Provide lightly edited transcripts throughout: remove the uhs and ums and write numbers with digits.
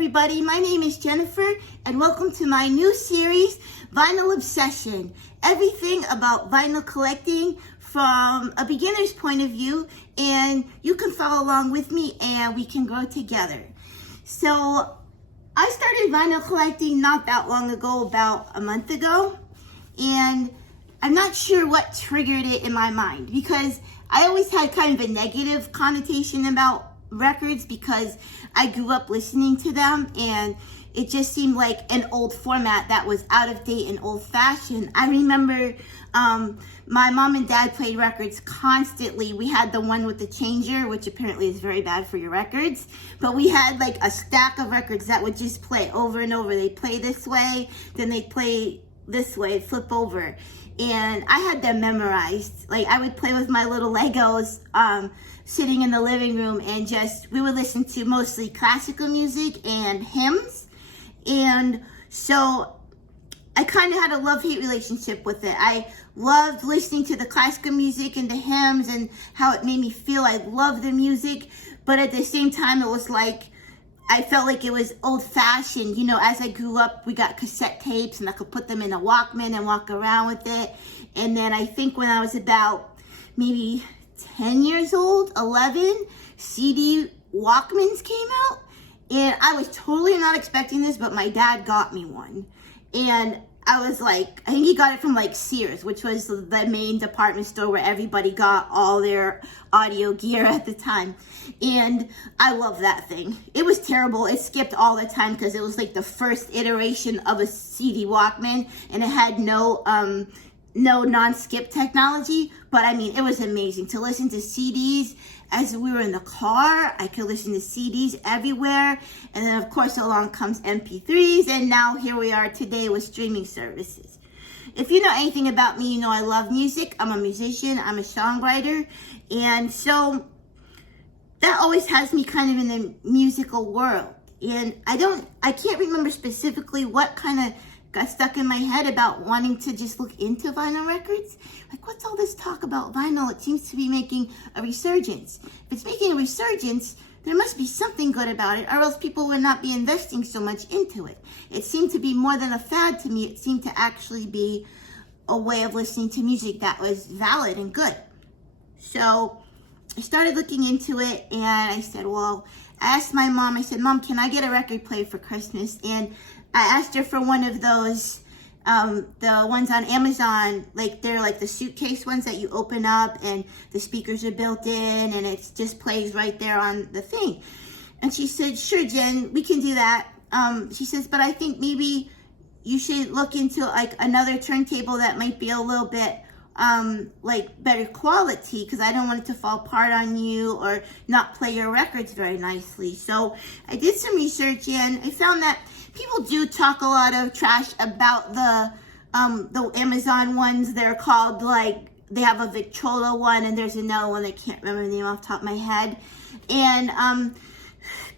everybody, my name is Jennifer and welcome to my new series, Vinyl Obsession. Everything about vinyl collecting from a beginner's point of view, and you can follow along with me and we can grow together. So I started vinyl collecting not that long ago, about a month ago, and I'm not sure what triggered it in my mind because I always had kind of a negative connotation about records because I grew up listening to them and it just seemed like an old format that was out of date and old fashioned. I remember my mom and dad played records constantly. We had the one with the changer, which apparently is very bad for your records, but we had like a stack of records that would just play over and over. They'd play this way, then they'd play this way, flip over. And I had them memorized. Like I would play with my little Legos sitting in the living room and we would listen to mostly classical music and hymns. And so I kind of had a love-hate relationship with it. I loved listening to the classical music and the hymns and how it made me feel. I loved the music, but at the same time, it was like, I felt like it was old-fashioned. You know, as I grew up, we got cassette tapes and I could put them in a Walkman and walk around with it. And then I think when I was about maybe 10 years old, 11, CD Walkmans came out. And I was totally not expecting this, but my dad got me one. And I was like, I think he got it from like Sears, which was the main department store where everybody got all their audio gear at the time. And I love that thing. It was terrible. It skipped all the time because it was like the first iteration of a CD Walkman and it had no non-skip technology. But I mean, it was amazing to listen to CDs as we were in the car. I could listen to CDs everywhere. And then of course along comes MP3s, and now here we are today with streaming services. If you know anything about me, you know I love music. I'm a musician, I'm a songwriter, and so that always has me kind of in the musical world. And I can't remember specifically what kind of got stuck in my head about wanting to just look into vinyl records. Like, what's all this talk about vinyl? It seems to be making a resurgence. If it's making a resurgence, there must be something good about it, or else people would not be investing so much into it. It seemed to be more than a fad to me. It seemed to actually be a way of listening to music that was valid and good. So I started looking into it, and I said, well, I asked my mom, I said, Mom, can I get a record player for Christmas? And I asked her for one of those, the ones on Amazon, like they're like the suitcase ones that you open up and the speakers are built in and it just plays right there on the thing. And she said, sure, Jen, we can do that. She says, but I think maybe you should look into like another turntable that might be a little bit like better quality, because I don't want it to fall apart on you or not play your records very nicely. So I did some research and I found that people do talk a lot of trash about the Amazon ones. They're called, like, they have a Victrola one and there's another one, I can't remember the name off the top of my head. And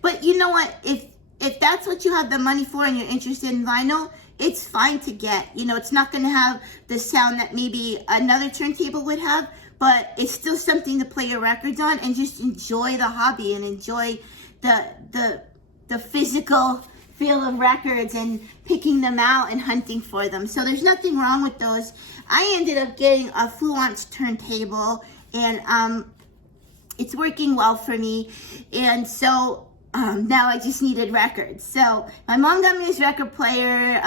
but you know what, if that's what you have the money for and you're interested in vinyl, it's fine to get. You know, it's not going to have the sound that maybe another turntable would have, but it's still something to play your records on and just enjoy the hobby and enjoy the physical feel of records and picking them out and hunting for them. So there's nothing wrong with those. I ended up getting a Fluence turntable, and it's working well for me. And so now I just needed records. So my mom got me this record player,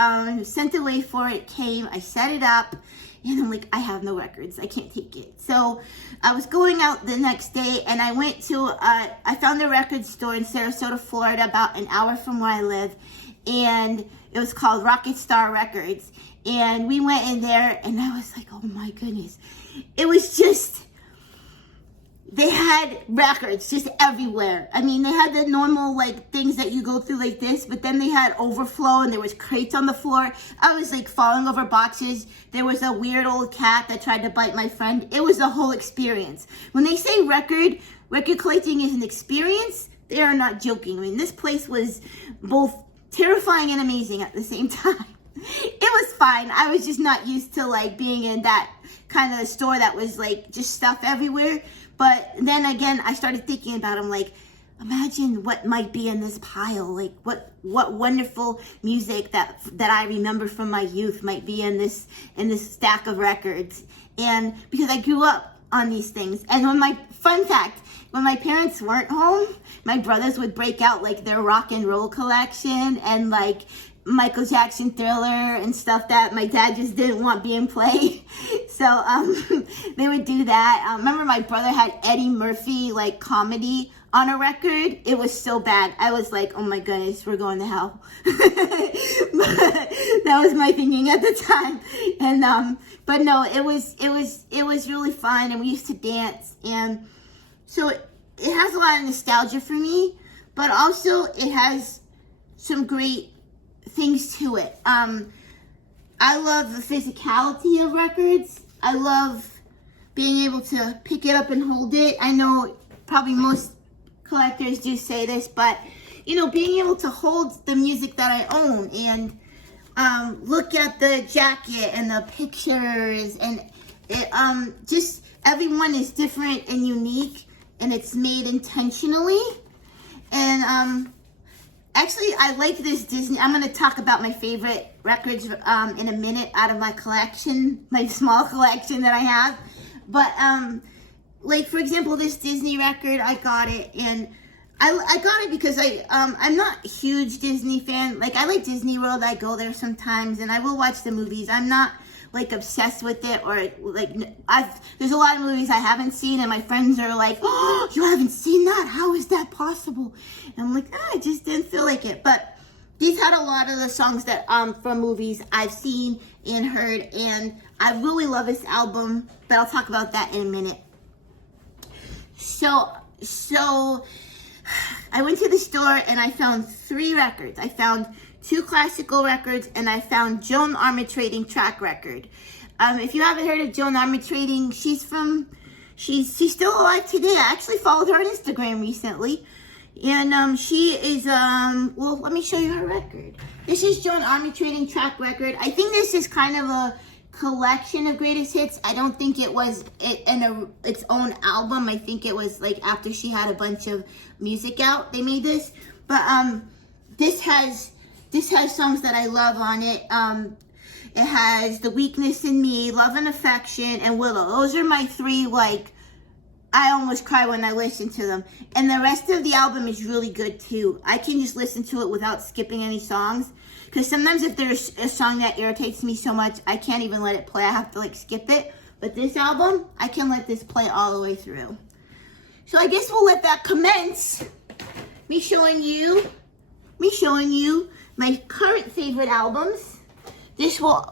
sent away for it, came, I set it up, and I'm like, I have no records, I can't take it. So I was going out the next day and I went to, I found a record store in Sarasota, Florida, about an hour from where I live, and it was called Rocket Star Records. And we went in there and I was like, oh my goodness. It was just, they had records just everywhere. I mean, they had the normal like things that you go through like this, but then they had overflow and there was crates on the floor. I was like falling over boxes. There was a weird old cat that tried to bite my friend. It was a whole experience. When they say record collecting is an experience, they are not joking. I mean, this place was both terrifying and amazing at the same time. It was fine. I was just not used to like being in that kind of store that was like just stuff everywhere. But then again, I started thinking about them, like, imagine what might be in this pile. Like what wonderful music that I remember from my youth might be in this stack of records. And because I grew up on these things. And fun fact, when my parents weren't home, my brothers would break out like their rock and roll collection and like Michael Jackson Thriller and stuff that my dad just didn't want being played. So they would do that. Remember my brother had Eddie Murphy like comedy on a record. It was so bad. I was like, oh my goodness, we're going to hell. That was my thinking at the time. And but no, it was really fun, and we used to dance. And so it has a lot of nostalgia for me, but also it has some great things to it. I love the physicality of records. I love being able to pick it up and hold it. I know probably most collectors do say this, but being able to hold the music that I own and look at the jacket and the pictures, and it, just everyone is different and unique, and it's made intentionally. And actually, I like this Disney. I'm going to talk about my favorite records in a minute out of my collection, my small collection that I have. But like for example, this Disney record, I got it, and I got it because I'm not a huge Disney fan. Like I like Disney World. I go there sometimes, and I will watch the movies. I'm not like obsessed with it, or like there's a lot of movies I haven't seen, and my friends are like, oh, you haven't seen that? How is that possible? And I'm like, I just didn't feel like it. But these had a lot of the songs that from movies I've seen and heard, and I really love this album, but I'll talk about that in a minute. So I went to the store and I found 3 records. I found 2 classical records, and I found Joan Armatrading track record. If you haven't heard of Joan Armatrading, she's still alive today. I actually followed her on Instagram recently. And she is, well, let me show you her record. This is Joan Armatrading track record. I think this is kind of a collection of greatest hits. I don't think it was its own album. I think it was like after she had a bunch of music out, they made this. But this has songs that I love on it. It has The Weakness in Me, Love and Affection, and Willow. Those are my 3, like, I almost cry when I listen to them. And the rest of the album is really good too. I can just listen to it without skipping any songs. Because sometimes if there's a song that irritates me so much, I can't even let it play. I have to like skip it. But this album, I can let this play all the way through. So I guess we'll let that commence. Me showing you my current favorite albums. This will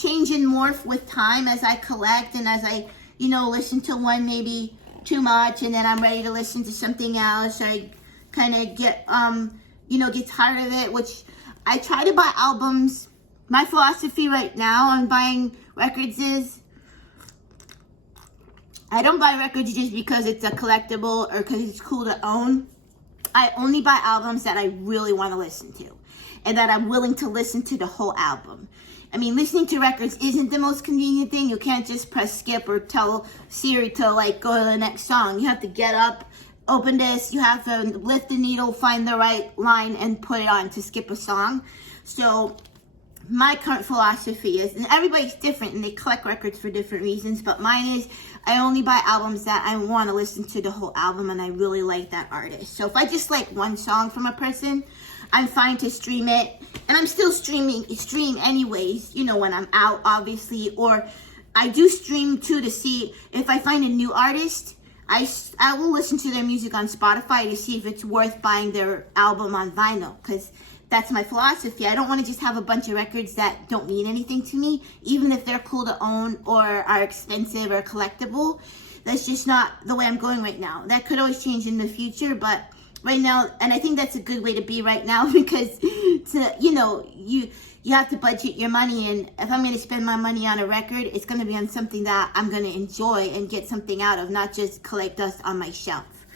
change and morph with time as I collect and as I, listen to one maybe too much, and then I'm ready to listen to something else. I kind of get tired of it, which I try to buy albums. My philosophy right now on buying records is I don't buy records just because it's a collectible or because it's cool to own. I only buy albums that I really want to listen to and that I'm willing to listen to the whole album. I mean, listening to records isn't the most convenient thing. You can't just press skip or tell Siri to like go to the next song. You have to get up, open this, you have to lift the needle, find the right line, and put it on to skip a song. So my current philosophy is, and everybody's different and they collect records for different reasons, but mine is I only buy albums that I want to listen to the whole album and I really like that artist. So if I just like one song from a person, I'm fine to stream it, and I'm still stream anyways, when I'm out, obviously, or I do stream too to see if I find a new artist. I will listen to their music on Spotify to see if it's worth buying their album on vinyl, because that's my philosophy. I don't want to just have a bunch of records that don't mean anything to me, even if they're cool to own or are expensive or collectible. That's just not the way I'm going right now. That could always change in the future, but right now, and I think that's a good way to be right now, because you have to budget your money, and if I'm going to spend my money on a record, it's going to be on something that I'm going to enjoy and get something out of, not just collect dust on my shelf.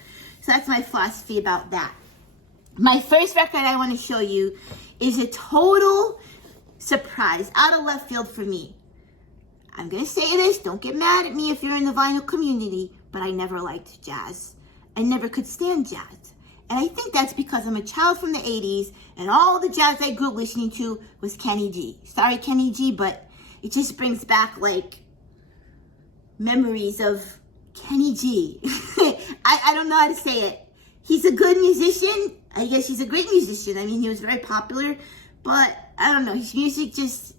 So that's my philosophy about that. My first record I want to show you is a total surprise, out of left field for me. I'm going to say this, don't get mad at me if you're in the vinyl community, but I never liked jazz. I never could stand jazz. And I think that's because I'm a child from the 80s, and all the jazz I grew up listening to was Kenny G. Sorry, Kenny G, but it just brings back, like, memories of Kenny G. I don't know how to say it. He's a good musician. I guess he's a great musician. I mean, he was very popular, but I don't know. His music just,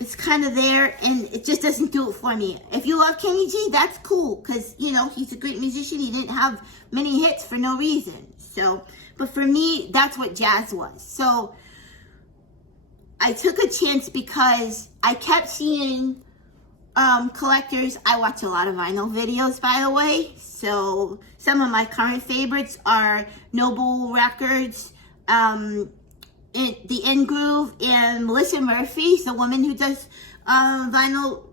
it's kind of there, and it just doesn't do it for me. If you love Kenny G, that's cool, because, you know, he's a great musician. He didn't have many hits for no reason. So, but for me, that's what jazz was. So I took a chance because I kept seeing collectors. I watch a lot of vinyl videos, by the way. So some of my current favorites are Noble Records, The In Groove, and Melissa Murphy's the woman who does vinyl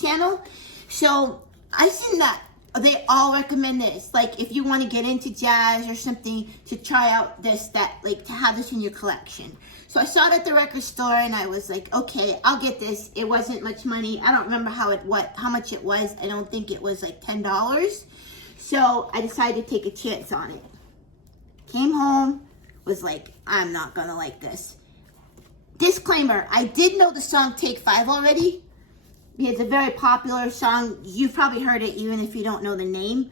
channel. So I seen that they all recommend this. Like, if you want to get into jazz or something, to try out this, that, like, to have this in your collection. So I saw it at the record store, and I was like, okay, I'll get this. It wasn't much money. I don't remember how much it was. I don't think it was like $10. So I decided to take a chance on it. Came home, was like, I'm not gonna like this. Disclaimer, I did know the song Take 5 already. It's a very popular song. You've probably heard it even if you don't know the name.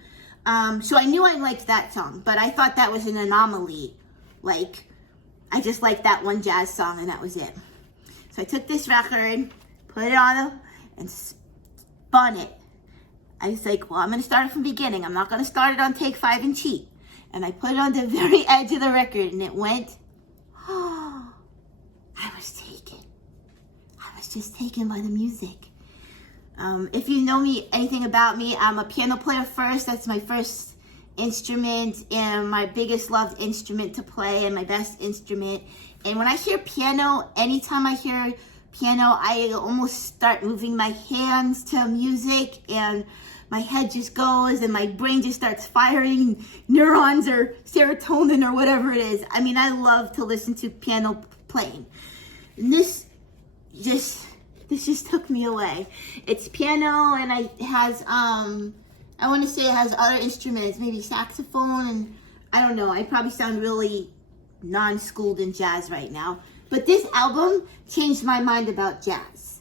So I knew I liked that song, but I thought that was an anomaly. Like, I just liked that one jazz song, and that was it. So I took this record, put it on, and spun it. I was like, well, I'm going to start it from the beginning. I'm not going to start it on Take 5 and cheat. And I put it on the very edge of the record, and it went, oh, I was taken. I was just taken by the music. If you know me, anything about me, I'm a piano player first. That's my first instrument and my biggest loved instrument to play and my best instrument. And when I hear piano, anytime I hear piano, I almost start moving my hands to music, and my head just goes and my brain just starts firing neurons or serotonin or whatever it is. I mean, I love to listen to piano playing. And this just took me away. It's piano, and it has, I want to say it has other instruments, maybe saxophone, and I don't know. I probably sound really non-schooled in jazz right now. But this album changed my mind about jazz.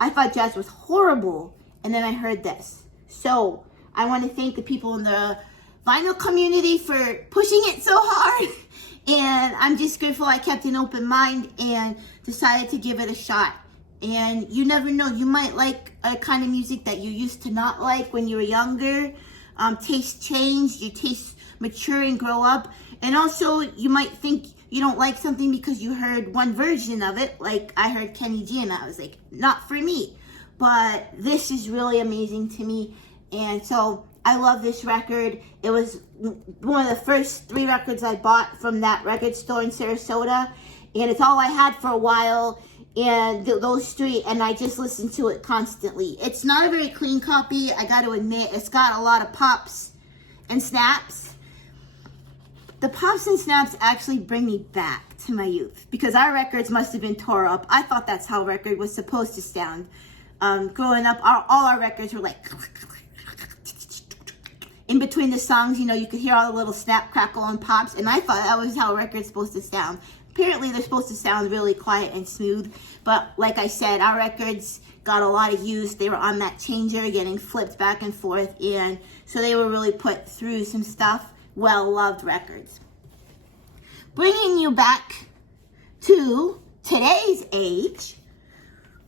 I thought jazz was horrible, and then I heard this. So I want to thank the people in the vinyl community for pushing it so hard. And I'm just grateful I kept an open mind and decided to give it a shot. And you never know, you might like a kind of music that you used to not like when you were younger. Tastes change, your tastes mature and grow up. And also, you might think you don't like something because you heard one version of it. Like, I heard Kenny G, and I was like, not for me. But this is really amazing to me. And so, I love this record. It was one of the first 3 records I bought from that record store in Sarasota. And it's all I had for a while. And those 3, and I just listened to it constantly. It's not a very clean copy, I got to admit. It's got a lot of pops and snaps. The pops and snaps actually bring me back to my youth, because our records must have been tore up. I thought that's how a record was supposed to sound. Growing up, all our records were like, in between the songs, you know, you could hear all the little snap, crackle, and pops, and I thought that was how a record's supposed to sound. Apparently, they're supposed to sound really quiet and smooth, but like I said, our records got a lot of use. They were on that changer, getting flipped back and forth, and so they were really put through some stuff. Well-loved records. Bringing you back to today's age,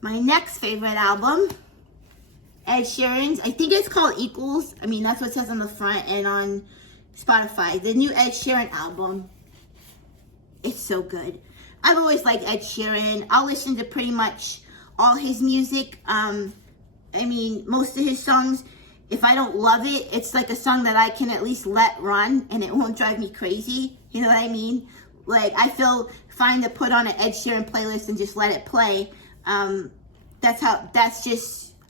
my next favorite album, Ed Sheeran's, I think it's called Equals. I mean, that's what it says on the front and on Spotify. The new Ed Sheeran album. It's so good. I've always liked Ed Sheeran. I'll listen to pretty much all his music. I mean, most of his songs, if I don't love it, it's like a song that I can at least let run and it won't drive me crazy. You know what I mean? Like, I feel fine to put on an Ed Sheeran playlist and just let it play.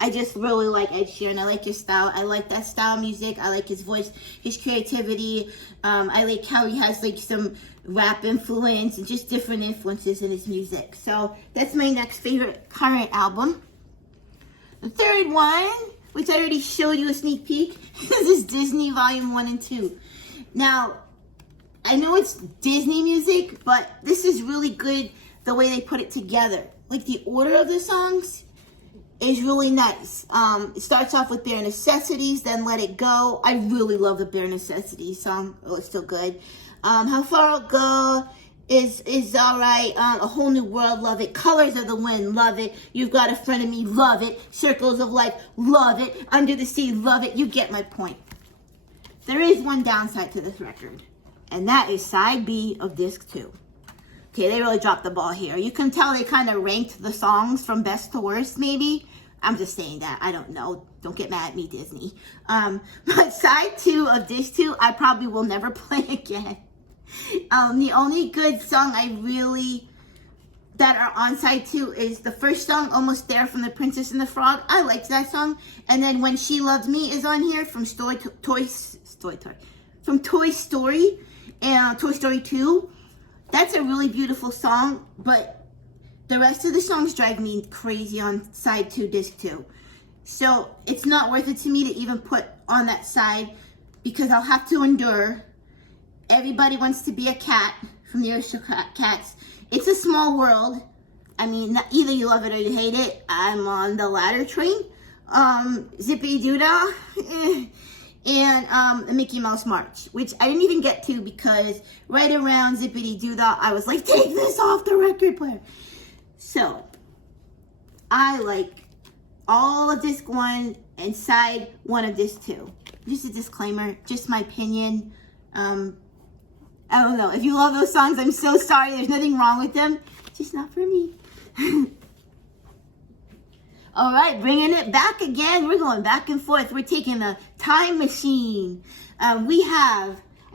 I just really like Ed Sheeran. I like his style. I like that style of music. I like his voice, his creativity. I like how he has like some rap influence and just different influences in his music. So that's my next favorite current album. The third one, which I already showed you a sneak peek, is Disney Volume 1 and 2. Now, I know it's Disney music, but this is really good the way they put it together. Like the order of the songs is really nice. It starts off with Bare Necessities, then Let It Go. I really love the Bare Necessities song. Oh, it's still good. How Far I'll Go is all right. A Whole New World, love it. Colors of the Wind, love it. You've Got a Friend of Me, love it. Circles of Life, love it. Under the Sea, love it. You get my point. There is one downside to this record, and that is side B of disc 2. Okay, they really dropped the ball here. You can tell they kind of ranked the songs from best to worst, maybe. I'm just saying that. I don't know. Don't get mad at me, Disney. But side 2 of disc 2, I probably will never play again. The only good song that are on side 2 is the first song, Almost There, from The Princess and the Frog. I liked that song. And then When She Loved Me is on here from Toy Story and Toy Story 2. That's a really beautiful song, but the rest of the songs drive me crazy on side 2, disc 2. So it's not worth it to me to even put on that side because I'll have to endure Everybody Wants to Be a Cat from the Aristocats. It's a Small World. I mean, either you love it or you hate it. I'm on the latter train. Zippity Doo-Dah. And the Mickey Mouse March, which I didn't even get to because right around Zippity Doo-Dah, I was like, take this off the record player. So, I like all of disc 1 and side 1 of disc 2. Just a disclaimer, just my opinion. I don't know. If you love those songs, I'm so sorry. There's nothing wrong with them. Just not for me. All right, bringing it back again. We're going back and forth. We're taking a time machine. I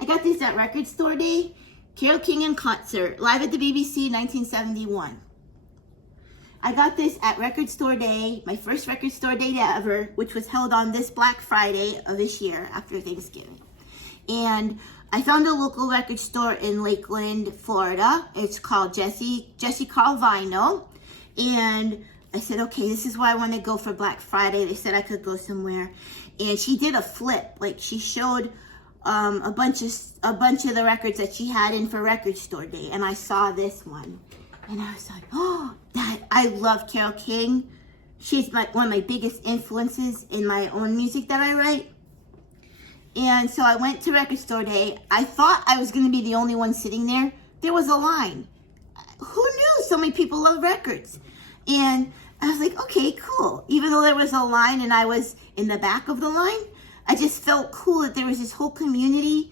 got this at Record Store Day. Carole King in concert, live at the BBC, 1971. I got this at Record Store Day, my first Record Store Day ever, which was held on this Black Friday of this year after Thanksgiving. And I found a local record store in Lakeland, Florida. It's called Jesse Carl Vinyl. And I said, okay, this is where I want to go for Black Friday. They said I could go somewhere. And she did a flip. Like, she showed a bunch of the records that she had in for Record Store Day. And I saw this one. And I was like, oh, I love Carole King. She's like one of my biggest influences in my own music that I write. And so I went to Record Store Day. I thought I was going to be the only one sitting there. There was a line. Who knew so many people love records? And I was like, okay, cool. Even though there was a line and I was in the back of the line, I just felt cool that there was this whole community.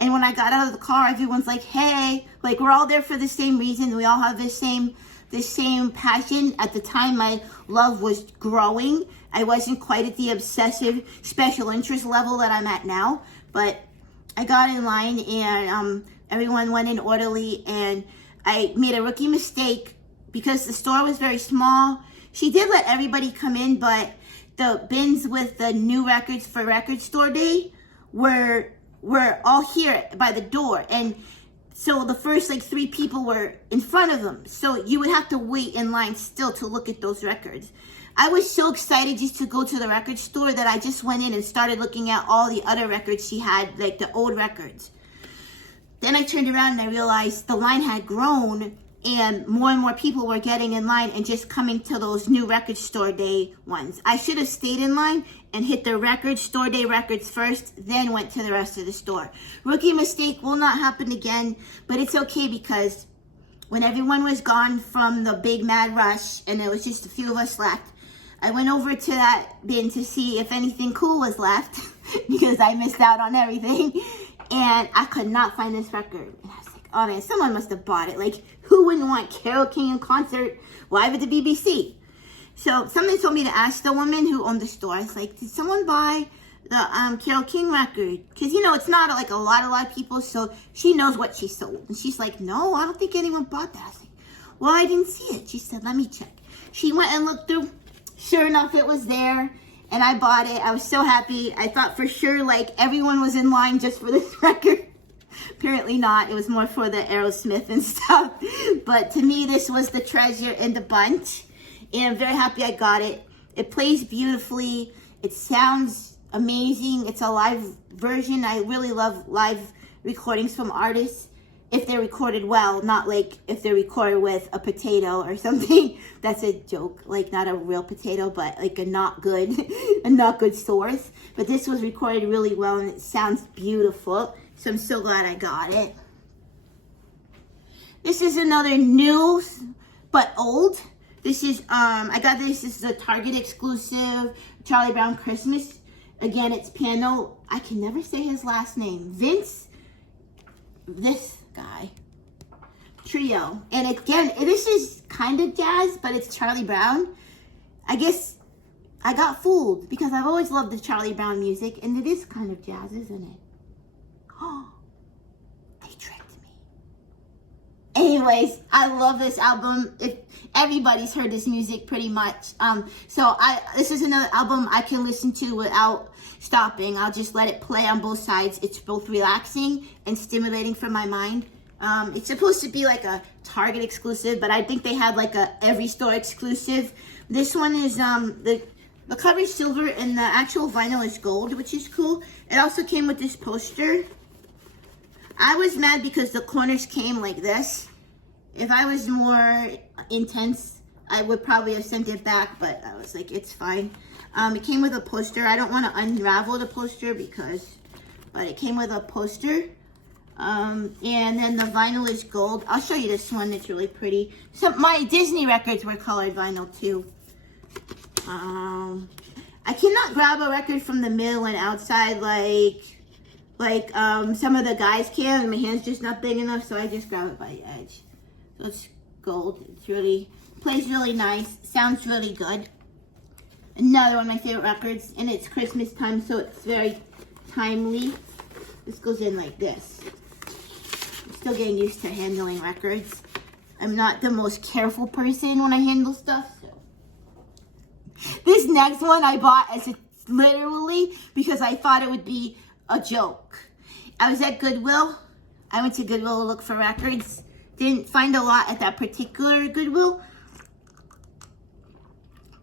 And when I got out of the car, everyone's like, hey, like we're all there for the same reason. We all have the same passion. At the time, my love was growing. I wasn't quite at the obsessive special interest level that I'm at now. But I got in line and everyone went in orderly. And I made a rookie mistake because the store was very small. She did let everybody come in, but the bins with the new records for Record Store Day were all here by the door. And so the first 3 people were in front of them. So you would have to wait in line still to look at those records. I was so excited just to go to the record store that I just went in and started looking at all the other records she had, like the old records. Then I turned around and I realized the line had grown and more people were getting in line and just coming to those new Record Store Day ones. I should have stayed in line and hit the Record Store Day records first, then went to the rest of the store. Rookie mistake will not happen again, but it's okay because when everyone was gone from the big mad rush and there was just a few of us left, I went over to that bin to see if anything cool was left because I missed out on everything. And I could not find this record. And I was like, oh man, someone must have bought it. Like, who wouldn't want Carole King in concert live at the BBC? So somebody told me to ask the woman who owned the store. I was like, did someone buy the Carole King record? Because, it's not like a lot of people, so she knows what she sold. And she's like, no, I don't think anyone bought that. I was like, well, I didn't see it. She said, let me check. She went and looked through. Sure enough, it was there. And I bought it. I was so happy. I thought for sure, everyone was in line just for this record. Apparently not. It was more for the Aerosmith and stuff. But to me, this was the treasure in the bunch. And I'm very happy I got it. It plays beautifully. It sounds amazing. It's a live version. I really love live recordings from artists if they're recorded well, not like if they're recorded with a potato or something. That's a joke, like not a real potato, but like a not good source. But this was recorded really well and it sounds beautiful. So I'm so glad I got it. This is another new but old. This is I got this is a Target exclusive Charlie Brown Christmas. Again, it's piano. I can never say his last name. Vince, this guy, trio. And again, this is kind of jazz, but it's Charlie Brown. I guess I got fooled because I've always loved the Charlie Brown music, and it is kind of jazz, isn't it? Oh, they tricked me. Anyways, I love this album. Everybody's heard this music pretty much. This is another album I can listen to without stopping. I'll just let it play on both sides. It's both relaxing and stimulating for my mind. It's supposed to be like a Target exclusive, but I think they had like a every store exclusive. This one is the cover is silver and the actual vinyl is gold, which is cool. It also came with this poster. I was mad because the corners came like this. If I was more intense, I would probably have sent it back, but I was like, it's fine. It came with a poster. I don't want to unravel the poster but it came with a poster. And then the vinyl is gold. I'll show you this one. It's really pretty. My Disney records were colored vinyl too. I cannot grab a record from the middle and outside like some of the guys can. My hand's just not big enough, so I just grab it by the edge. So it's gold. It's really, plays really nice. Sounds really good. Another one of my favorite records, and it's Christmas time, so it's very timely. This goes in like this. I'm still getting used to handling records. I'm not the most careful person when I handle stuff, so. This next one I bought as literally because I thought it would be a joke. I was at Goodwill. I went to Goodwill to look for records. Didn't find a lot at that particular Goodwill,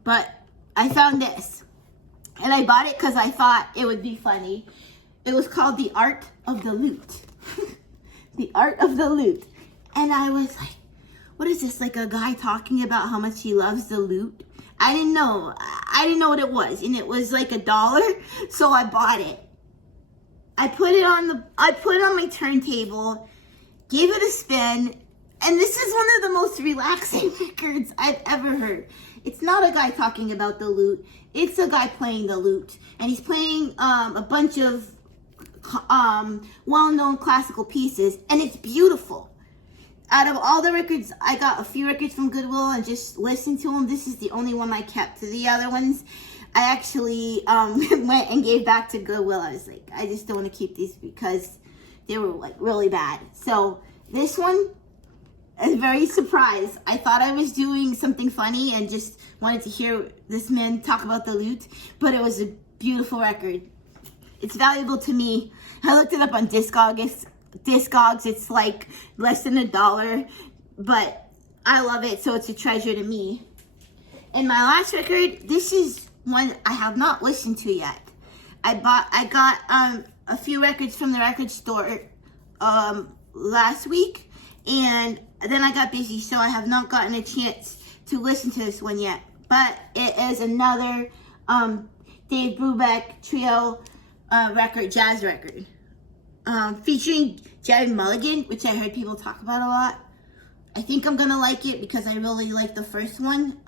but I found this, and I bought it because I thought it would be funny. It was called The Art of the Lute. The Art of the Lute. And I was like, what is this, like a guy talking about how much he loves the lute? I didn't know what it was, and it was like $1, so I bought it. I put it on my turntable, gave it a spin, and this is one of the most relaxing records I've ever heard. It's not a guy talking about the lute. It's a guy playing the lute. And he's playing a bunch of well-known classical pieces. And it's beautiful. Out of all the records, I got a few records from Goodwill and just listened to them. This is the only one I kept. The other ones, I actually went and gave back to Goodwill. I was like, I just don't want to keep these because they were like really bad. So this one, I was very surprised. I thought I was doing something funny and just wanted to hear this man talk about the lute, but it was a beautiful record. It's valuable to me. I looked it up on Discogs. It's like less than $1, but I love it, so it's a treasure to me. And my last record, this is one I have not listened to yet. I got a few records from the record store last week, and then I got busy, so I have not gotten a chance to listen to this one yet. But it is another Dave Brubeck trio record, jazz record, featuring Jerry Mulligan, which I heard people talk about a lot. I think I'm gonna like it because I really like the first one.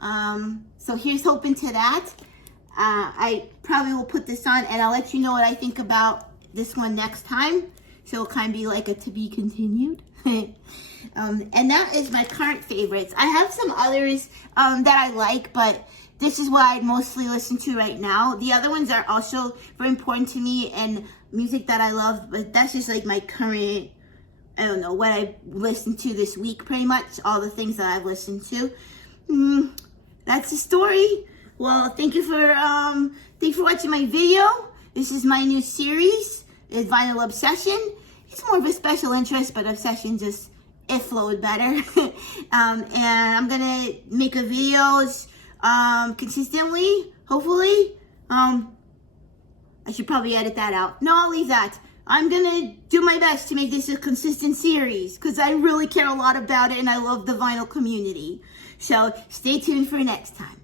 So here's hoping to that. I probably will put this on and I'll let you know what I think about this one next time. So it'll kind of be like a to be continued. And that is my current favorites. I have some others that I like, but this is what I mostly listen to right now. The other ones are also very important to me and music that I love, but that's just like my current, I don't know, what I listened to this week pretty much, all the things that I've listened to. That's the story. Well, thank you for watching my video. This is my new series, it's Vinyl Obsession. It's more of a special interest, but Obsession just, it flowed better. And I'm gonna make videos consistently, hopefully. I should probably edit that out. No, I'll leave that. I'm going to do my best to make this a consistent series because I really care a lot about it and I love the vinyl community. So stay tuned for next time.